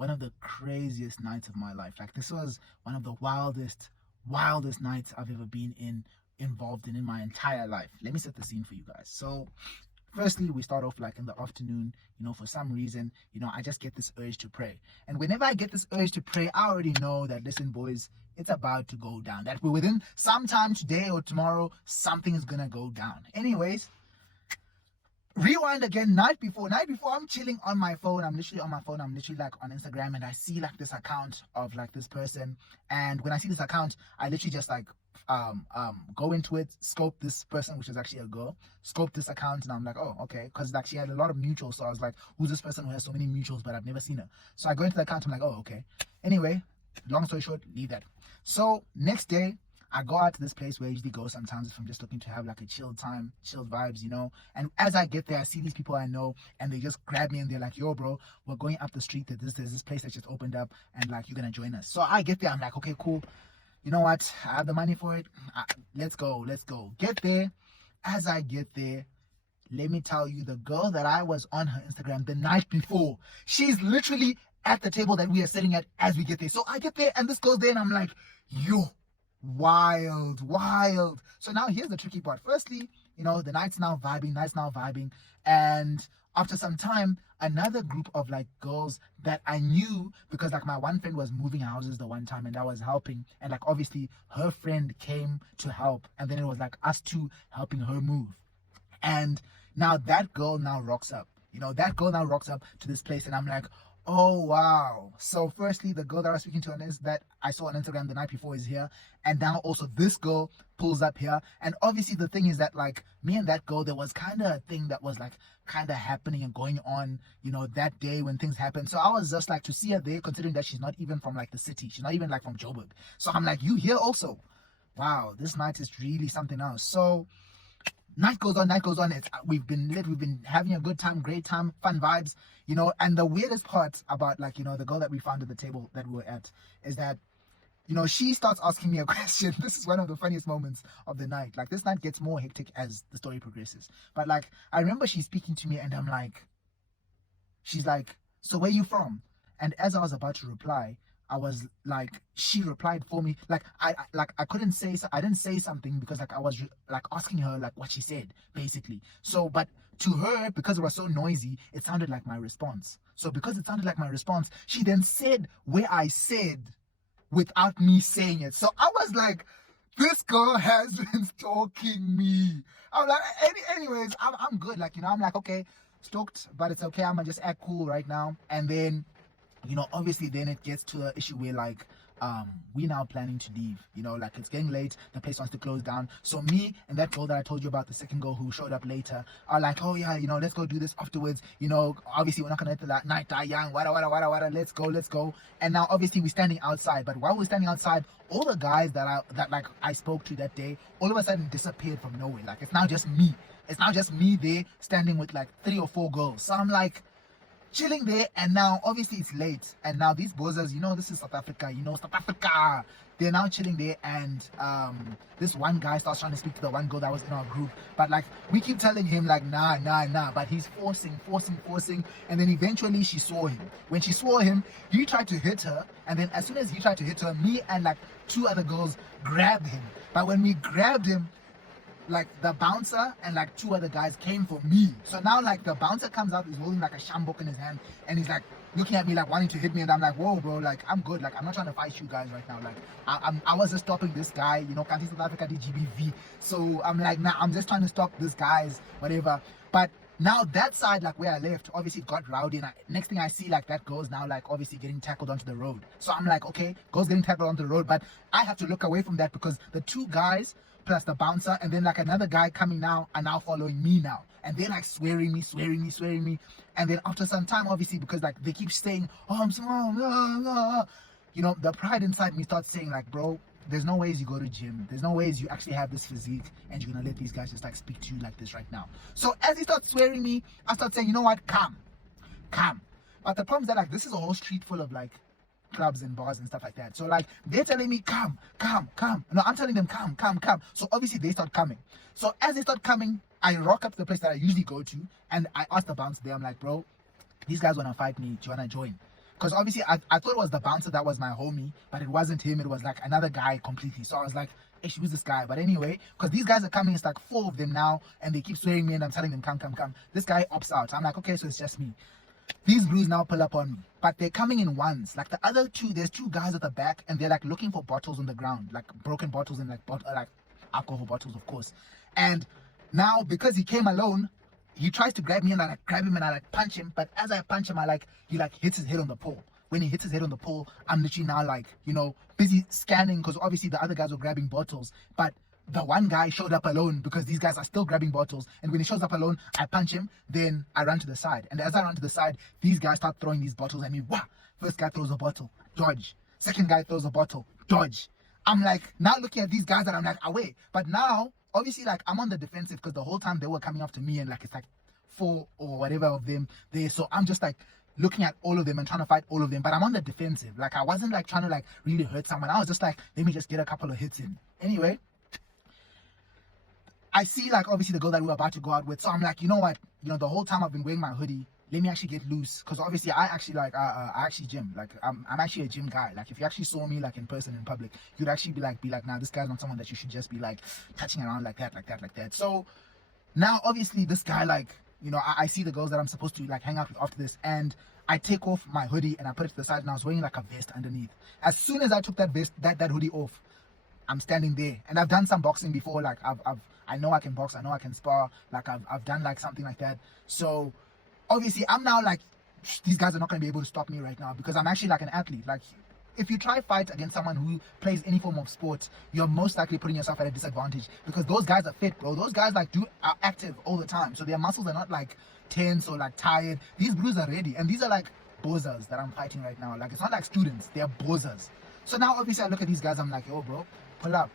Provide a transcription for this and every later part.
one of the craziest nights of my life. Like, this was one of the wildest nights I've ever been involved in my entire life. Let me set the scene for you guys. So firstly, we start off like in the afternoon. For some reason, I just get this urge to pray. And whenever I get this urge to pray, I already know that, listen, boys, it's about to go down. That we're within sometime today or tomorrow, something is gonna go down. Anyways, rewind again. Night before, I'm chilling on my phone. I'm literally on my phone. I'm literally like on Instagram, and I see like this account of like this person. And when I see this account, I literally just like go into it, scope this person, which is actually a girl, scope this account, and I'm like, oh, okay, because like she had a lot of mutuals. So I was like, who's this person who has so many mutuals, but I've never seen her? So I go into the account. I'm like, oh, okay. Anyway, long story short, leave that. So next day, I go out to this place where I usually go sometimes if I'm just looking to have like a chill time, chill vibes, And as I get there, I see these people I know, and they just grab me and they're like, yo, bro, we're going up the street. There's this place that just opened up, and like, you're gonna join us. So I get there. I'm like, okay, cool. You know what? I have the money for it. Let's go. Get there. As I get there, let me tell you, the girl that I was on her Instagram the night before, she's literally at the table that we are sitting at as we get there. So I get there, and this girl's there, and I'm like, yo, wild. So now here's the tricky part. Firstly, the night's now vibing, and after some time, another group of like girls that I knew, because like my one friend was moving houses the one time and I was helping, and like obviously her friend came to help, and then it was like us two helping her move. And now that girl now rocks up. That girl now rocks up to this place, and I'm like, oh wow. So firstly, the girl that I was speaking to on that I saw on Instagram the night before is here, and now also this girl pulls up here. And obviously the thing is that like me and that girl, there was kind of a thing that was like kind of happening and going on, that day when things happened. So I was just like, to see her there, considering that she's not even from like the city, she's not even like from Joburg. So I'm like, you here also? Wow, this night is really something else. So night goes on. We've been having a good time, great time, fun vibes, And the weirdest part about like, the girl that we found at the table that we were at is that, she starts asking me a question. This is one of the funniest moments of the night. Like, this night gets more hectic as the story progresses. But like, I remember she's speaking to me, and she's like, so where you from? And as I was about to reply, I was like, she replied for me. Like, I couldn't say, I didn't say something because like I was like asking her like what she said, basically. So, but to her, because it was so noisy, it sounded like my response. So because it sounded like my response, she then said where I said without me saying it. So I was like, this girl has been stalking me. I'm like, anyways, I'm good. Like, I'm like, okay, stoked, but it's okay. I'm gonna just act cool right now. And then, obviously then it gets to an issue where like, we now planning to leave, like it's getting late, the place wants to close down. So me and that girl that I told you about, the second girl who showed up later, are like, oh yeah, let's go do this afterwards. Obviously we're not gonna let the night die young, wada, let's go. And now obviously we're standing outside, but while we're standing outside, all the guys that I spoke to that day all of a sudden disappeared from nowhere. Like, it's now just me there standing with like 3 or 4 girls. So I'm like chilling there, and now obviously it's late, and now these bozers, this is South Africa, they're now chilling there, and this one guy starts trying to speak to the one girl that was in our group, but like we keep telling him like nah, but he's forcing, and then eventually she saw him. When she saw him, he tried to hit her, and then as soon as he tried to hit her, me and like 2 other girls grabbed him. But when we grabbed him, like the bouncer and like 2 other guys came for me. So now like the bouncer comes out, he's holding like a shambok in his hand, and he's like looking at me like wanting to hit me, and I'm like, whoa bro, like I'm good, like I'm not trying to fight you guys right now, like I was just stopping this guy, can't see South Africa the GBV. So I'm like, nah, I'm just trying to stop this guy's whatever. But now that side, like where I left, obviously got rowdy, and next thing I see, like that girl's now like obviously getting tackled onto the road. So I'm like, okay, girl's getting tackled onto the road, but I have to look away from that because the 2 guys plus the bouncer and then like another guy coming now are now following me now, and they're like swearing me. And then after some time, obviously, because like they keep saying, oh, I'm small, the pride inside me starts saying like, bro, there's no ways you go to gym, there's no ways you actually have this physique and you're gonna let these guys just like speak to you like this right now. So as he starts swearing me, I start saying, you know what, calm. But the problem is that like this is a whole street full of like clubs and bars and stuff like that. So like they're telling me calm. No, I'm telling them calm. So obviously they start coming. So as they start coming, I rock up to the place that I usually go to, and I ask the bouncer there, I'm like, bro, these guys wanna fight me, do you wanna join? because obviously I thought it was the bouncer that was my homie, but it wasn't him. It was like another guy completely. So I was like, hey, who's this guy? But anyway, because these guys are coming, it's like 4 of them now, and they keep swearing me, and I'm telling them, come, come, come. This guy opts out. I'm like, okay, so it's just me. These blues now pull up on me, but they're coming in ones. Like the other two, there's 2 guys at the back, and they're like looking for bottles on the ground, like broken bottles and like alcohol bottles, of course. And now because he came alone, he tries to grab me, and I like grab him and I like punch him. But as I punch him, he like hits his head on the pole. When he hits his head on the pole, I'm literally now like, busy scanning, because obviously the other guys were grabbing bottles, but the one guy showed up alone because these guys are still grabbing bottles. And when he shows up alone, I punch him, then I run to the side. And as I run to the side, these guys start throwing these bottles at me. Wah! First guy throws a bottle, dodge. Second guy throws a bottle, dodge. I'm like, now looking at these guys that I'm like, away. But now, obviously, like, I'm on the defensive because the whole time they were coming after me, and like, it's like 4 or whatever of them there. So I'm just like, looking at all of them and trying to fight all of them, but I'm on the defensive. Like, I wasn't like trying to like really hurt someone. I was just like, let me just get a couple of hits in. Anyway, I see like obviously the girl that we were about to go out with. So I'm like, you know what? The whole time I've been wearing my hoodie, let me actually get loose, because obviously I actually like I actually gym. Like I'm actually a gym guy. Like if you actually saw me like in person in public, you'd actually be like, nah, this guy's not someone that you should just be like touching around like that. So now obviously this guy, like, I see the girls that I'm supposed to like hang out with after this, and I take off my hoodie and I put it to the side, and I was wearing like a vest underneath. As soon as I took that vest, that hoodie off, I'm standing there. And I've done some boxing before. Like I know I can box, I know I can spar. Like I've done like something like that. So obviously I'm now like, these guys are not going to be able to stop me right now, because I'm actually like an athlete. Like if you try fight against someone who plays any form of sport, you're most likely putting yourself at a disadvantage, because those guys are fit, bro. Those guys like are active all the time, so their muscles are not like tense or like tired. These blues are ready, and these are like bozas that I'm fighting right now. Like it's not like students, they're bozas. So now obviously I look at these guys, I'm like, yo bro, pull up.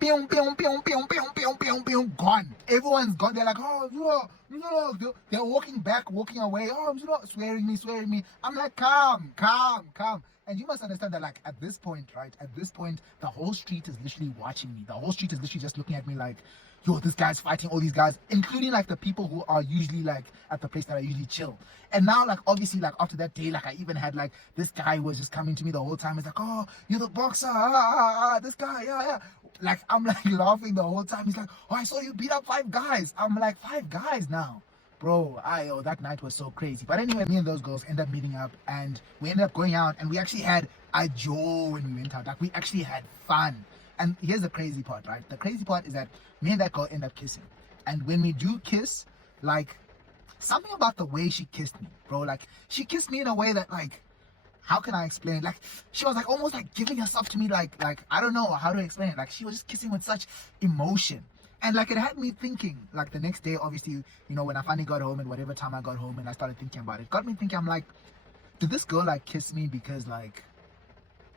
Pew, pew, pew, pew, pew, pew, pew, pew, gone. Everyone's gone. They're like, oh, they're walking back, walking away. Oh, swearing me. I'm like, calm. And you must understand that, like, at this point, the whole street is literally watching me. The whole street is literally just looking at me like, yo, this guy's fighting all these guys, including like the people who are usually like at the place that I usually chill. And now, like, obviously, like after that day, like I even had like this guy was just coming to me the whole time. He's like, oh, you're the boxer, this guy, yeah. Like I'm like laughing the whole time. He's like, oh, I saw you beat up 5 guys. I'm like, 5 guys now. Bro, that night was so crazy. But anyway, me and those girls ended up meeting up, and we ended up going out, and we actually had a joy when we went out. Like we actually had fun. And here's the crazy part, right? The crazy part is that me and that girl end up kissing. And when we do kiss, like, something about the way she kissed me, bro. Like, she kissed me in a way that, like, how can I explain it? Like, she was like almost like giving herself to me, like I don't know how to explain it. Like, she was just kissing with such emotion. And like, it had me thinking, like the next day, obviously, when I finally got home, and whatever time I got home and I started thinking about it, got me thinking, I'm like, did this girl like kiss me because like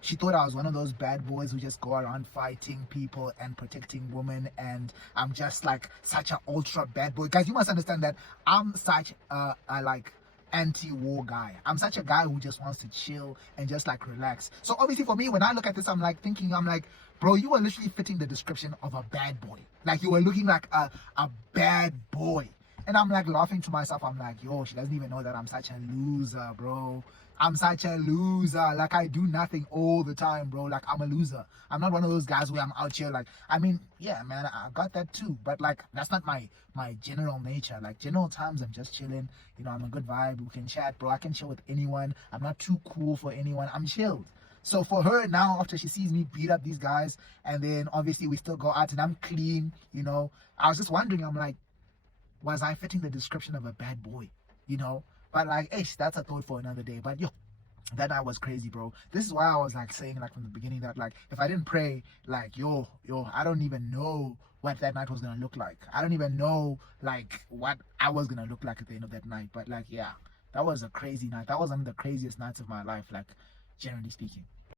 she thought I was one of those bad boys who just go around fighting people and protecting women, and I'm just like such an ultra bad boy? Guys, you must understand that I'm such a like anti-war guy. I'm such a guy who just wants to chill and just like relax. So obviously for me, when I look at this, I'm like thinking, I'm like, bro, you are literally fitting the description of a bad boy. Like, you were looking like a bad boy. And I'm like laughing to myself. I'm like, yo, she doesn't even know that I'm such a loser, bro. I'm such a loser. Like, I do nothing all the time, bro. Like, I'm a loser. I'm not one of those guys where I'm out here like, I mean, yeah, man, I got that too. But like, that's not my general nature. Like, general times, I'm just chilling. I'm a good vibe. We can chat, bro. I can chill with anyone. I'm not too cool for anyone. I'm chilled. So for her now, after she sees me beat up these guys, and then obviously we still go out and I'm clean, I was just wondering, I'm like, was I fitting the description of a bad boy? But like, that's a thought for another day. But yo, that night was crazy, bro. This is why I was like saying, like, from the beginning, that like, if I didn't pray, like, yo, I don't even know what that night was gonna look like. I don't even know like what I was gonna look like at the end of that night. But like, yeah, that was a crazy night. That was one of the craziest nights of my life, like, generally speaking.